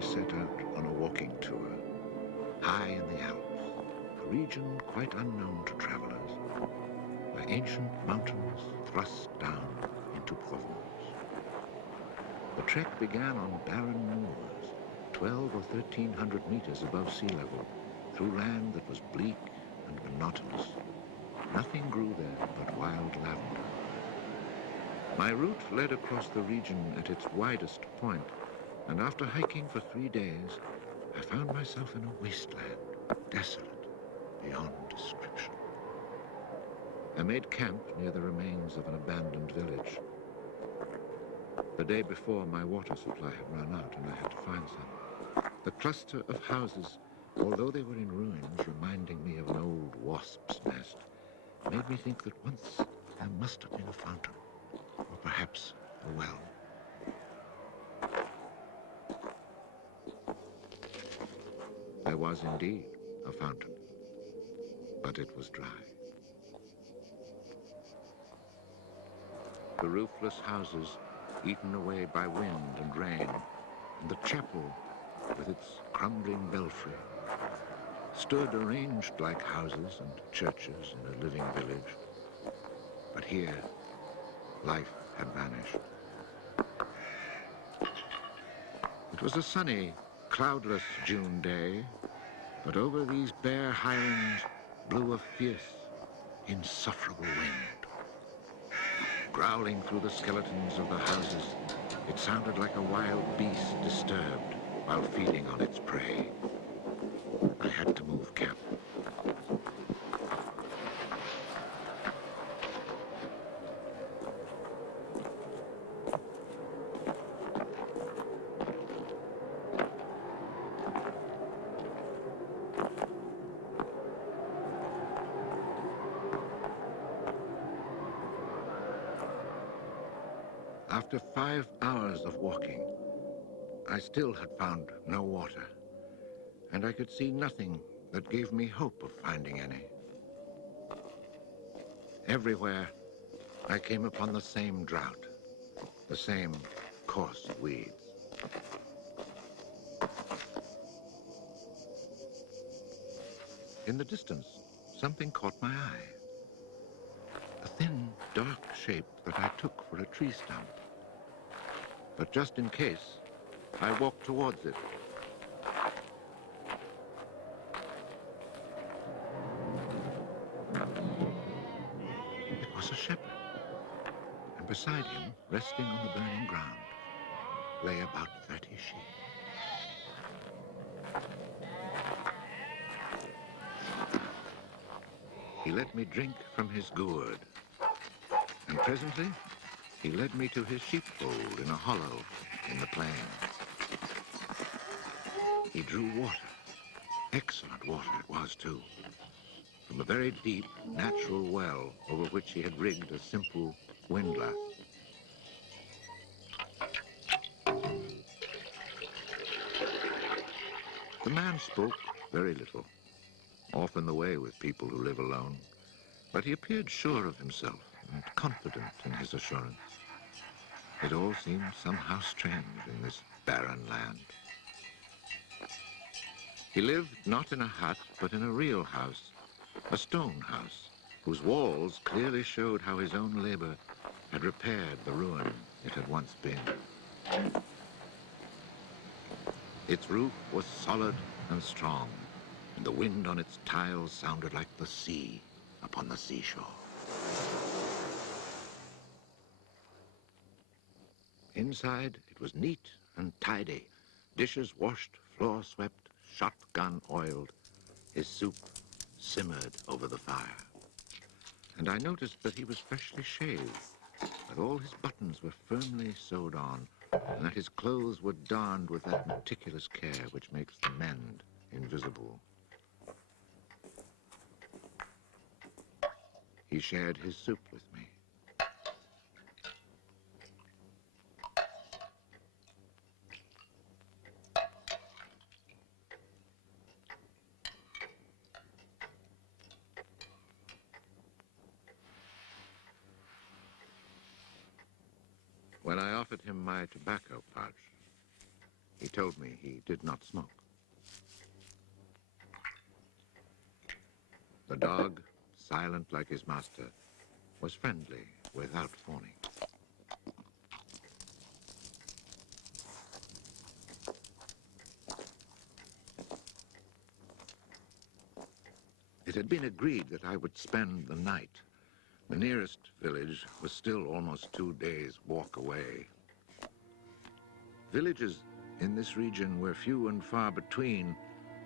I set out on a walking tour, high in the Alps, a region quite unknown to travelers, where ancient mountains thrust down into Provence. The trek began on barren moors, 12 or 1,300 meters above sea level, through land that was bleak and monotonous. Nothing grew there but wild lavender. My route led across the region at its widest point, and after hiking for 3 days, I found myself in a wasteland, desolate beyond description. I made camp near the remains of an abandoned village. The day before, my water supply had run out and I had to find some. The cluster of houses, although they were in ruins, reminding me of an old wasp's nest, made me think that once there must have been a fountain, or perhaps a well. There was indeed a fountain, but it was dry. The roofless houses, eaten away by wind and rain, and the chapel with its crumbling belfry, stood arranged like houses and churches in a living village. But here, life had vanished. It was a sunny, cloudless June day, but over these bare highlands blew a fierce, insufferable wind. Growling through the skeletons of the houses, it sounded like a wild beast disturbed while feeding on its prey. I had to move camp. After 5 hours of walking, I still had found no water, and I could see nothing that gave me hope of finding any. Everywhere, I came upon the same drought, the same coarse weeds. In the distance, something caught my eye. A thin, dark shape that I took for a tree stump. But just in case, I walked towards it. It was a shepherd, and beside him, resting on the burning ground, lay about 30 sheep. He let me drink from his gourd, and presently he led me to his sheepfold in a hollow in the plain. He drew water. Excellent water it was, too, from a very deep, natural well over which he had rigged a simple windlass. The man spoke very little, often the way with people who live alone, but he appeared sure of himself and confident in his assurance. It all seemed somehow strange in this barren land. He lived not in a hut, but in a real house, a stone house, whose walls clearly showed how his own labor had repaired the ruin it had once been. Its roof was solid and strong, and the wind on its tiles sounded like the sea upon the seashore. Inside, it was neat and tidy, dishes washed, floor swept, shotgun oiled. His soup simmered over the fire. And I noticed that he was freshly shaved, that all his buttons were firmly sewed on, and that his clothes were darned with that meticulous care which makes the mend invisible. He shared his soup with me. When I offered him my tobacco pouch, he told me he did not smoke. The dog, silent like his master, was friendly without fawning. It had been agreed that I would spend the night. The nearest village was still almost 2 days' walk away. Villages in this region were few and far between,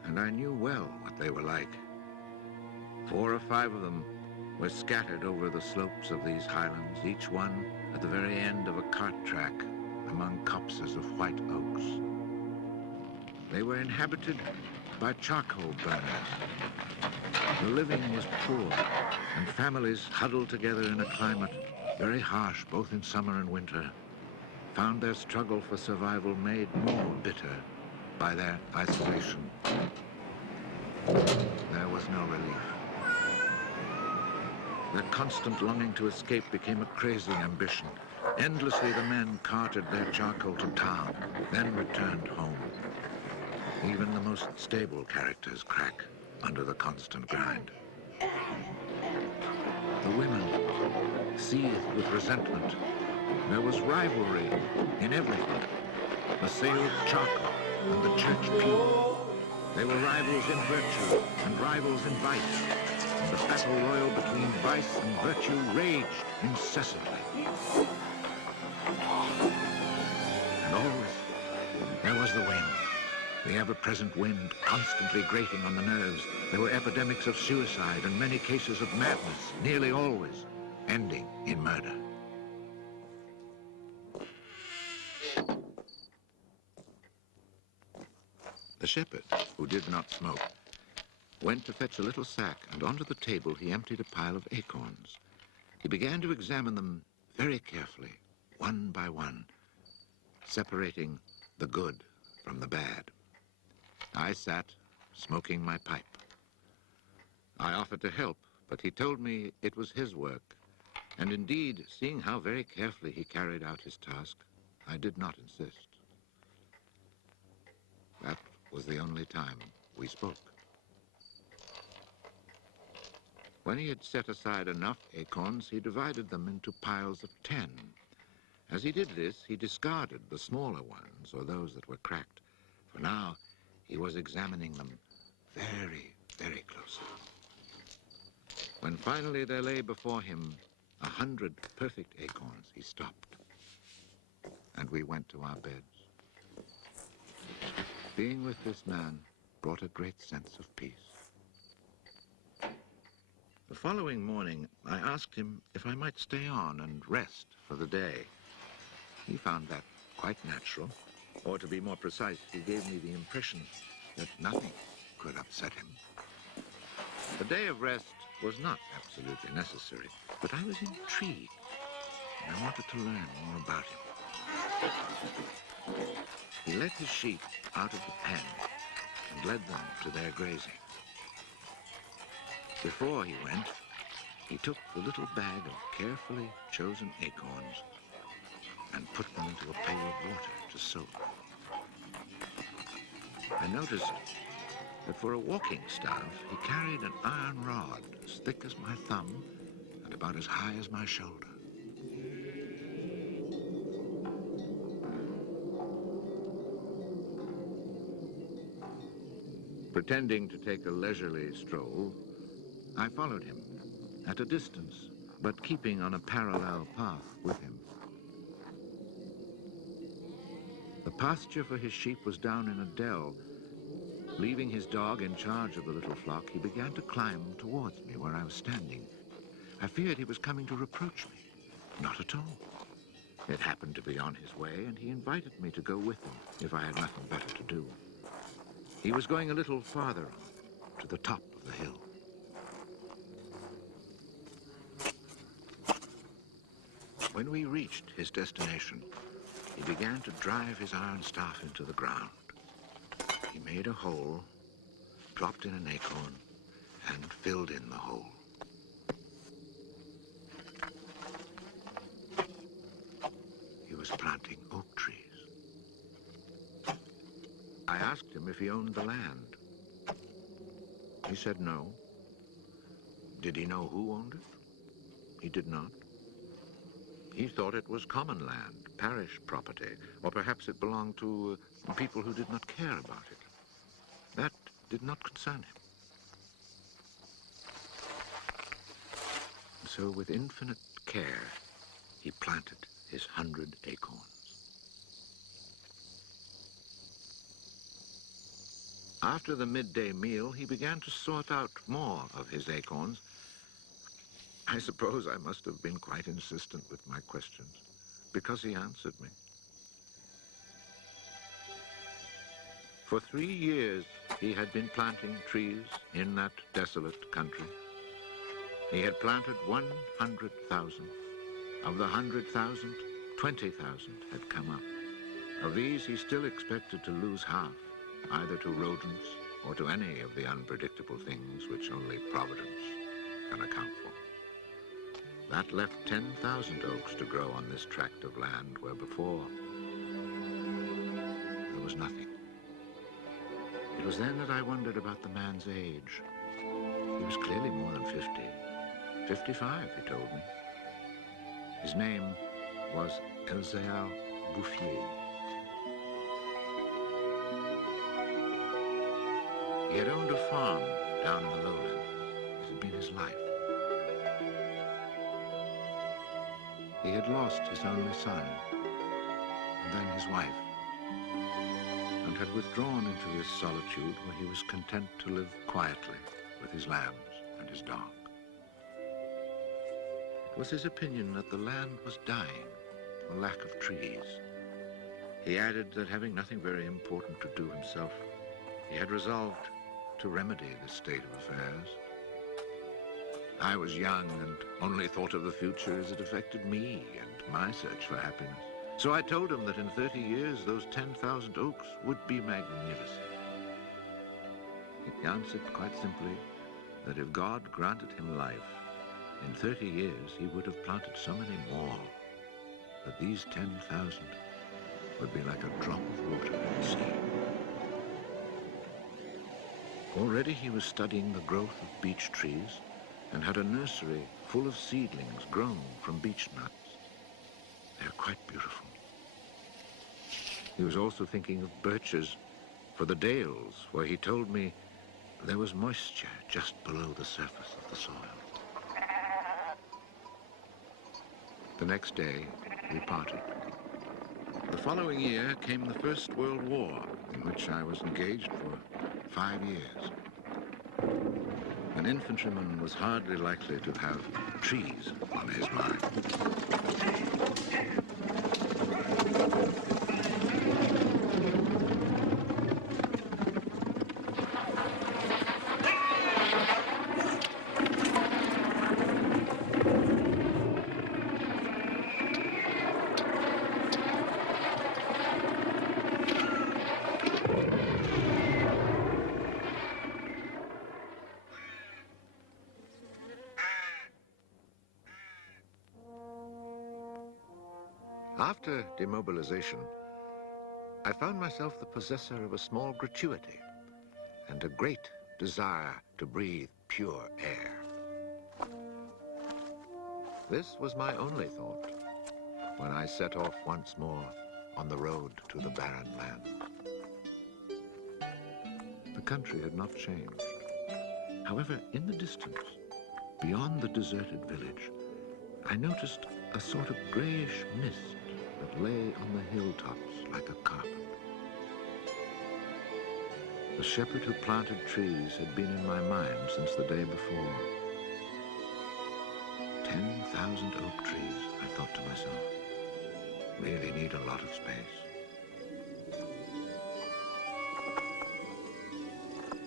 and I knew well what they were like. 4 or 5 of them were scattered over the slopes of these highlands, each one at the very end of a cart track among copses of white oaks. They were inhabited by charcoal burners. The living was poor, and families huddled together in a climate very harsh both in summer and winter found their struggle for survival made more bitter by their isolation. There was no relief. Their constant longing to escape became a crazy ambition. Endlessly the men carted their charcoal to town, then returned home. Even the most stable characters crack under the constant grind. The women seethed with resentment. There was rivalry in everything. The sale of charcoal and the church pew. They were rivals in virtue and rivals in vice. And the battle royal between vice and virtue raged incessantly. And always there was the wind. The ever-present wind constantly grating on the nerves. There were epidemics of suicide and many cases of madness, nearly always ending in murder. The shepherd, who did not smoke, went to fetch a little sack, and onto the table he emptied a pile of acorns. He began to examine them very carefully, one by one, separating the good from the bad. I sat, smoking my pipe. I offered to help, but he told me it was his work, and indeed, seeing how very carefully he carried out his task, I did not insist. That was the only time we spoke. When he had set aside enough acorns, he divided them into piles of 10. As he did this, he discarded the smaller ones, or those that were cracked, for now he was examining them very, very closely. When finally there lay before him 100 perfect acorns, he stopped, and we went to our beds. Being with this man brought a great sense of peace. The following morning, I asked him if I might stay on and rest for the day. He found that quite natural, or to be more precise, he gave me the impression that nothing could upset him. The day of rest was not absolutely necessary, but I was intrigued, and I wanted to learn more about him. He let his sheep out of the pen and led them to their grazing. Before he went, he took the little bag of carefully chosen acorns and put them into a pail of water to soak. I noticed that for a walking staff, he carried an iron rod as thick as my thumb and about as high as my shoulder. Pretending to take a leisurely stroll, I followed him at a distance, but keeping on a parallel path with him. The pasture for his sheep was down in a dell. Leaving his dog in charge of the little flock, he began to climb towards me where I was standing. I feared he was coming to reproach me. Not at all. It happened to be on his way, and he invited me to go with him if I had nothing better to do. He was going a little farther on, to the top of the hill. When we reached his destination, he began to drive his iron staff into the ground. He made a hole, dropped in an acorn, and filled in the hole. He was planting oak trees. asked him if he owned the land. He said no. Did he know who owned it? He did not. He thought it was common land, parish property, or perhaps it belonged to people who did not care about it. That did not concern him. So with infinite care, he planted his 100 acorns. After the midday meal, he began to sort out more of his acorns. I suppose I must have been quite insistent with my questions, because he answered me. For 3 years, he had been planting trees in that desolate country. He had planted 100,000. Of the 100,000, 20,000 had come up. Of these, he still expected to lose half, either to rodents or to any of the unpredictable things which only Providence can account for. That left 10,000 oaks to grow on this tract of land where before there was nothing. It was then that I wondered about the man's age. He was clearly more than 50. 55, he told me. His name was Jean Giono. He had owned a farm down in the lowlands. It had been his life. He had lost his only son, and then his wife, and had withdrawn into his solitude where he was content to live quietly with his lambs and his dog. It was his opinion that the land was dying, for lack of trees. He added that having nothing very important to do himself, he had resolved to remedy this state of affairs. I was young and only thought of the future as it affected me and my search for happiness. So I told him that in 30 years, those 10,000 oaks would be magnificent. He answered quite simply that if God granted him life, in 30 years he would have planted so many more that these 10,000 would be like a drop of water in the sea. Already he was studying the growth of beech trees and had a nursery full of seedlings grown from beech nuts. They're quite beautiful. He was also thinking of birches for the dales, where he told me there was moisture just below the surface of the soil. The next day, we parted. The following year came the First World War, in which I was engaged for 5 years. An infantryman was hardly likely to have trees on his mind. After demobilization, I found myself the possessor of a small gratuity and a great desire to breathe pure air. This was my only thought when I set off once more on the road to the barren land. The country had not changed. However, in the distance, beyond the deserted village, I noticed a sort of grayish mist that lay on the hilltops like a carpet. The shepherd who planted trees had been in my mind since the day before. 10,000 oak trees, I thought to myself, really need a lot of space.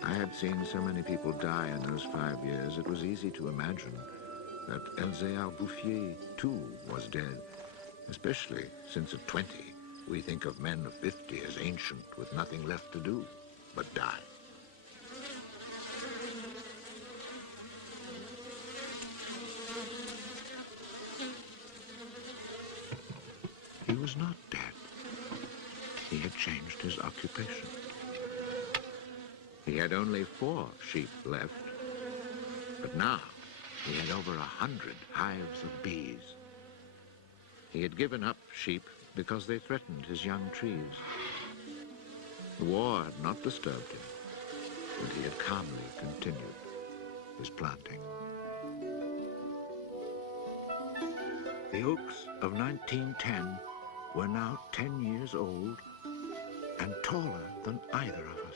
I had seen so many people die in those 5 years, it was easy to imagine that Jean Giono too was dead, especially since at 20 we think of men of 50 as ancient with nothing left to do but die. He was not dead. He had changed his occupation. He had only 4 sheep left, but now he had over 100 hives of bees. He had given up sheep because they threatened his young trees. The war had not disturbed him, and he had calmly continued his planting. The oaks of 1910 were now 10 years old and taller than either of us.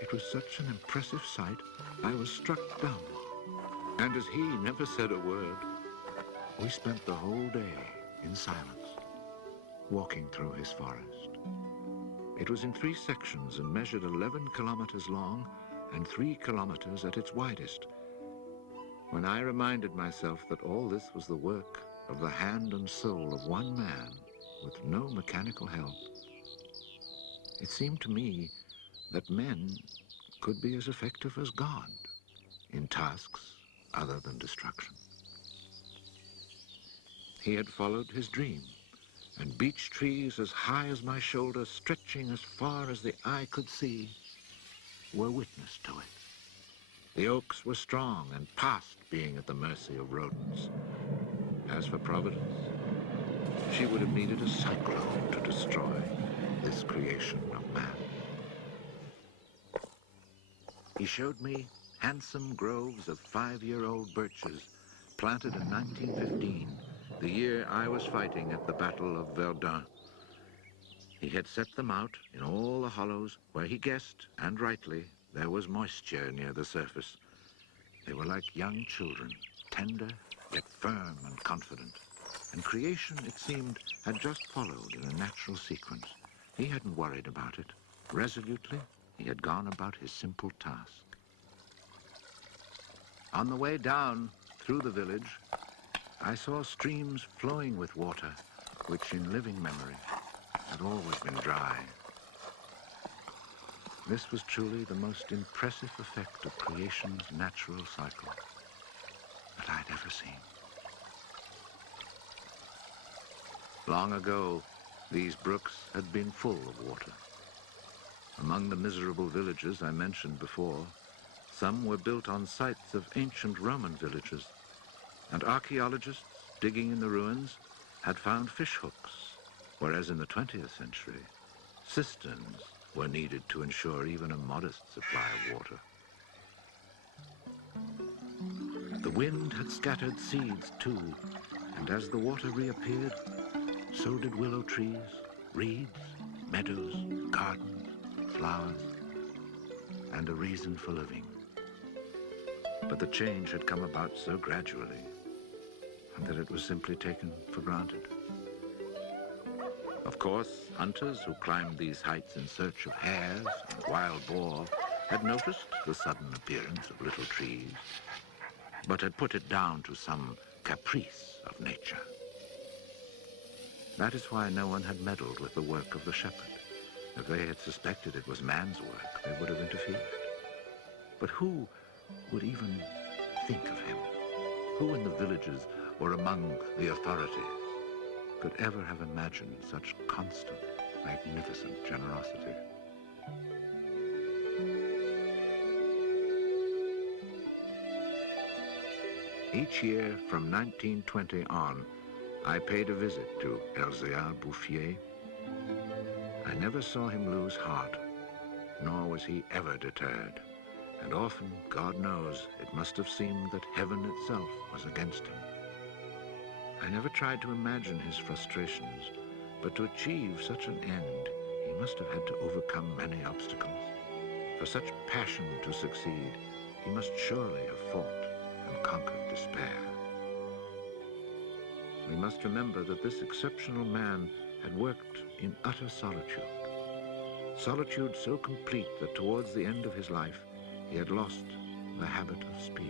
It was such an impressive sight, I was struck dumb. And as he never said a word, we spent the whole day in silence, walking through his forest. It was in 3 sections and measured 11 kilometers long and 3 kilometers at its widest. When I reminded myself that all this was the work of the hand and soul of one man with no mechanical help, it seemed to me that men could be as effective as God in tasks other than destruction. He had followed his dream, and beech trees as high as my shoulder, stretching as far as the eye could see, were witness to it. The oaks were strong and past being at the mercy of rodents. As for Providence, she would have needed a cyclone to destroy this creation of man. He showed me handsome groves of 5-year-old birches planted in 1915, the year I was fighting at the Battle of Verdun. He had set them out in all the hollows where he guessed, and rightly, there was moisture near the surface. They were like young children, tender yet firm and confident. And creation, it seemed, had just followed in a natural sequence. He hadn't worried about it. Resolutely, he had gone about his simple task. On the way down through the village, I saw streams flowing with water, which in living memory had always been dry. This was truly the most impressive effect of creation's natural cycle that I'd ever seen. Long ago, these brooks had been full of water. Among the miserable villages I mentioned before, some were built on sites of ancient Roman villages, and archaeologists digging in the ruins had found fish hooks, whereas in the 20th century, cisterns were needed to ensure even a modest supply of water. The wind had scattered seeds too, and as the water reappeared, so did willow trees, reeds, meadows, gardens, flowers, and a reason for living. But the change had come about so gradually that it was simply taken for granted. Of course, hunters who climbed these heights in search of hares and wild boar had noticed the sudden appearance of little trees, but had put it down to some caprice of nature. That is why no one had meddled with the work of the shepherd. If they had suspected it was man's work, they would have interfered. But who would even think of him? Who in the villages or among the authorities could ever have imagined such constant, magnificent generosity? Each year from 1920 on, I paid a visit to Elzéar Bouffier. I never saw him lose heart, nor was he ever deterred. And often, God knows, it must have seemed that heaven itself was against him. I never tried to imagine his frustrations, but to achieve such an end, he must have had to overcome many obstacles. For such passion to succeed, he must surely have fought and conquered despair. We must remember that this exceptional man had worked in utter solitude. Solitude so complete that towards the end of his life, he had lost the habit of speech.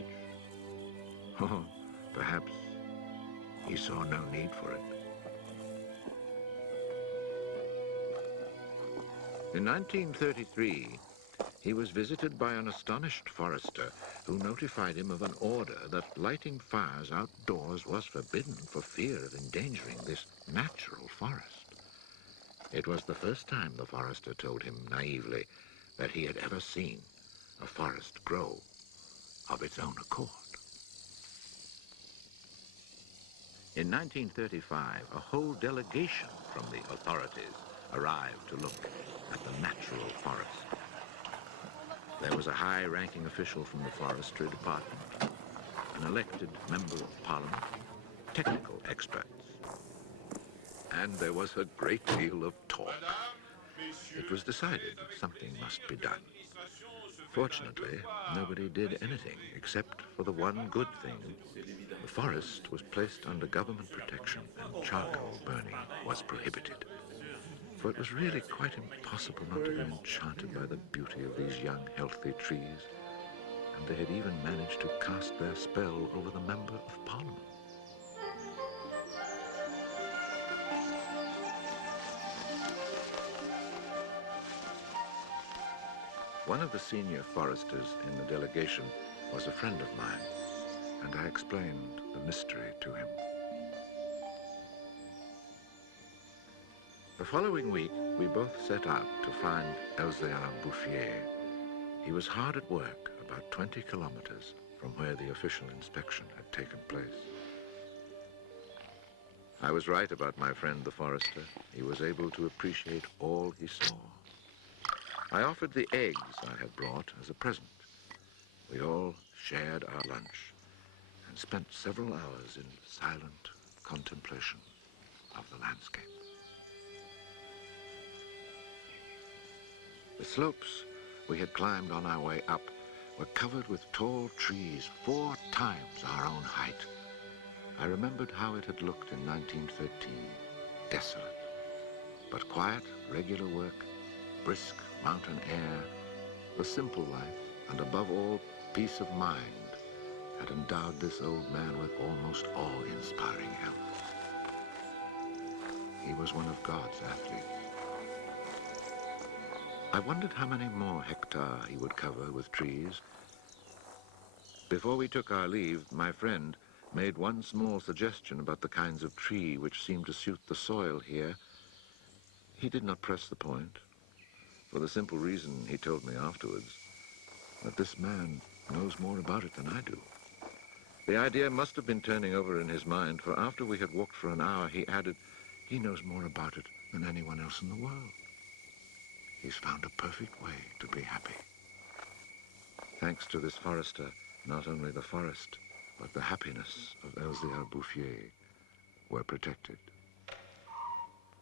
Oh, perhaps he saw no need for it. In 1933, he was visited by an astonished forester who notified him of an order that lighting fires outdoors was forbidden for fear of endangering this natural forest. It was the first time, the forester told him naively, that he had ever seen a forest grow of its own accord. In 1935, a whole delegation from the authorities arrived to look at the natural forest. There was a high-ranking official from the forestry department, an elected member of parliament, technical experts. And there was a great deal of talk. It was decided something must be done. Fortunately, nobody did anything except for the one good thing. The forest was placed under government protection and charcoal burning was prohibited. For it was really quite impossible not to be enchanted by the beauty of these young, healthy trees. And they had even managed to cast their spell over the Member of Parliament. One of the senior foresters in the delegation was a friend of mine, and I explained the mystery to him. The following week, we both set out to find Jean Giono. He was hard at work about 20 kilometers from where the official inspection had taken place. I was right about my friend the forester. He was able to appreciate all he saw. I offered the eggs I had brought as a present. We all shared our lunch and spent several hours in silent contemplation of the landscape. The slopes we had climbed on our way up were covered with tall trees 4 times our own height. I remembered how it had looked in 1913, desolate, but quiet, regular work, brisk mountain air, the simple life, and above all, peace of mind, had endowed this old man with almost awe-inspiring health. He was one of God's athletes. I wondered how many more hectares he would cover with trees. Before we took our leave, my friend made one small suggestion about the kinds of tree which seemed to suit the soil here. He did not press the point, for the simple reason, he told me afterwards, that this man knows more about it than I do. The idea must have been turning over in his mind, for after we had walked for an hour, he added, he knows more about it than anyone else in the world. He's found a perfect way to be happy. Thanks to this forester, not only the forest, but the happiness of Jean Giono were protected.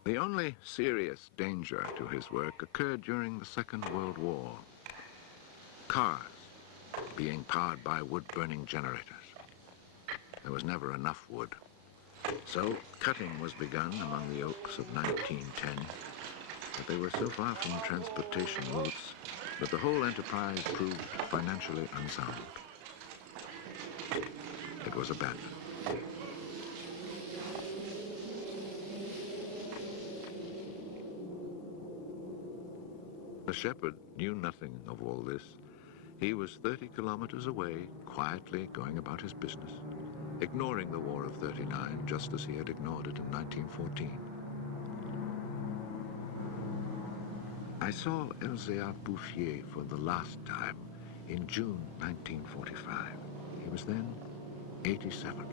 The only serious danger to his work occurred during the Second World War. Cars being powered by wood-burning generators. There was never enough wood. So cutting was begun among the oaks of 1910, but they were so far from transportation routes that the whole enterprise proved financially unsound. It was abandoned. The shepherd knew nothing of all this. He was 30 kilometers away, quietly going about his business, ignoring the War of '39 just as he had ignored it in 1914. I saw Jean Giono for the last time in June 1945. He was then 87.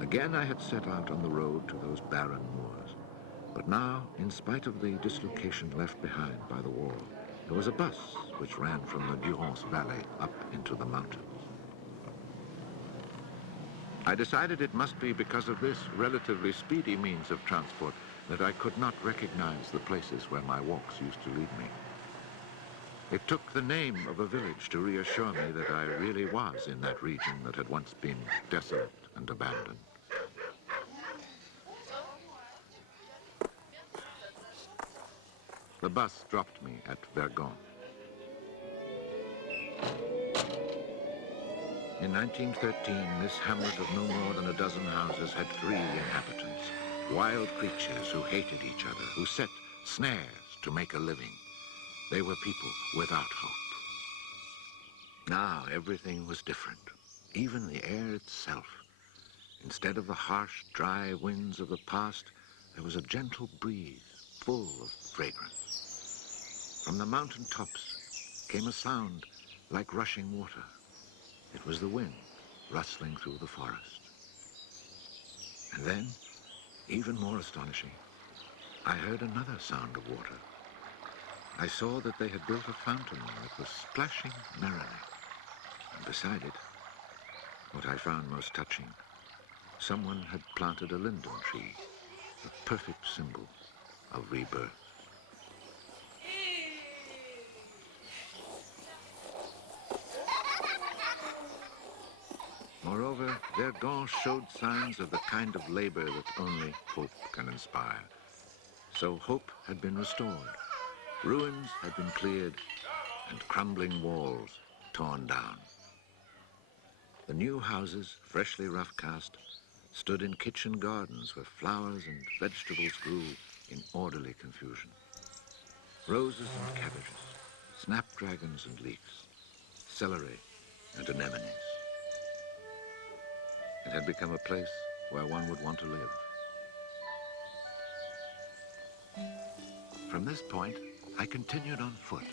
Again I had set out on the road to those barren moors. But now, in spite of the dislocation left behind by the war, there was a bus which ran from the Durance Valley up into the mountains. I decided it must be because of this relatively speedy means of transport that I could not recognize the places where my walks used to lead me. It took the name of a village to reassure me that I really was in that region that had once been desolate and abandoned. The bus dropped me at Vergon. In 1913, this hamlet of no more than a dozen houses had 3 inhabitants, wild creatures who hated each other, who set snares to make a living. They were people without hope. Now everything was different, even the air itself. Instead of the harsh, dry winds of the past, there was a gentle breeze full of fragrance. From the mountain tops came a sound like rushing water. It was the wind rustling through the forest. And then, even more astonishing, I heard another sound of water. I saw that they had built a fountain that was splashing merrily. And beside it, what I found most touching, someone had planted a linden tree, a perfect symbol of rebirth. Moreover, Verdun showed signs of the kind of labor that only hope can inspire. So hope had been restored, ruins had been cleared, and crumbling walls torn down. The new houses, freshly rough-cast, stood in kitchen gardens where flowers and vegetables grew in orderly confusion. Roses and cabbages, snapdragons and leeks, celery and anemones. It had become a place where one would want to live. From this point, I continued on foot.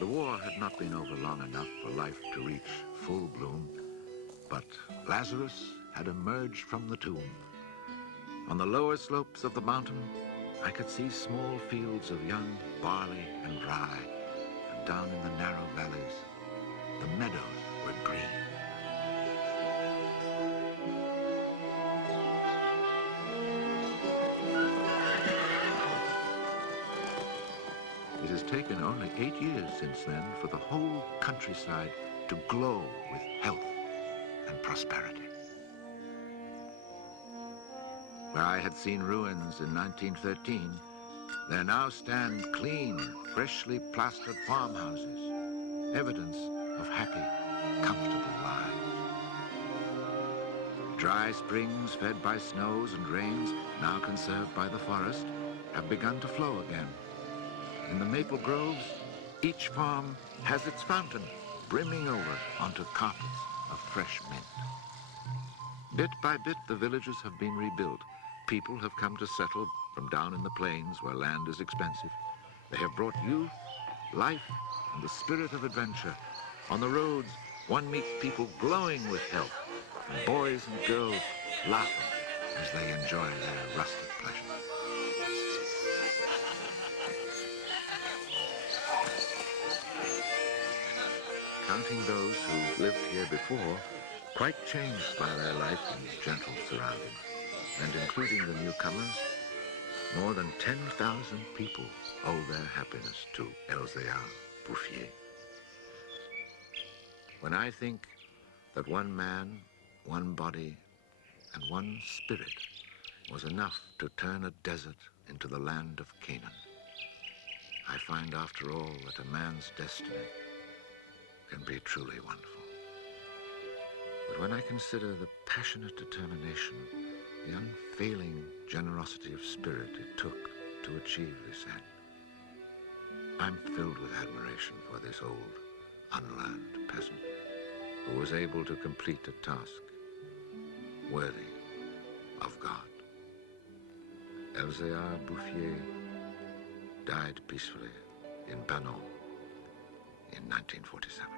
The war had not been over long enough for life to reach full bloom, but Lazarus had emerged from the tomb. On the lower slopes of the mountain, I could see small fields of young barley and rye, and down in the narrow valleys, the meadows were green. It has taken only 8 years since then for the whole countryside to glow with health and prosperity. Where I had seen ruins in 1913, there now stand clean, freshly plastered farmhouses, evidence of happy, comfortable lives. Dry springs fed by snows and rains, now conserved by the forest, have begun to flow again. In the maple groves, each farm has its fountain brimming over onto carpets of fresh mint. Bit by bit, the villages have been rebuilt. People have come to settle from down in the plains where land is expensive. They have brought youth, life, and the spirit of adventure. On the roads, one meets people glowing with health, and boys and girls laughing as they enjoy their rustic pleasures. Counting those who lived here before, quite changed by their life in gentle surroundings, and including the newcomers, more than 10,000 people owe their happiness to Jean Bouffier. When I think that one man, one body, and one spirit was enough to turn a desert into the land of Canaan, I find after all that a man's destiny can be truly wonderful. But when I consider the passionate determination, the unfailing generosity of spirit it took to achieve this end, I'm filled with admiration for this old, unlearned peasant who was able to complete a task worthy of God. Jean Bouffier died peacefully in Banon in 1947.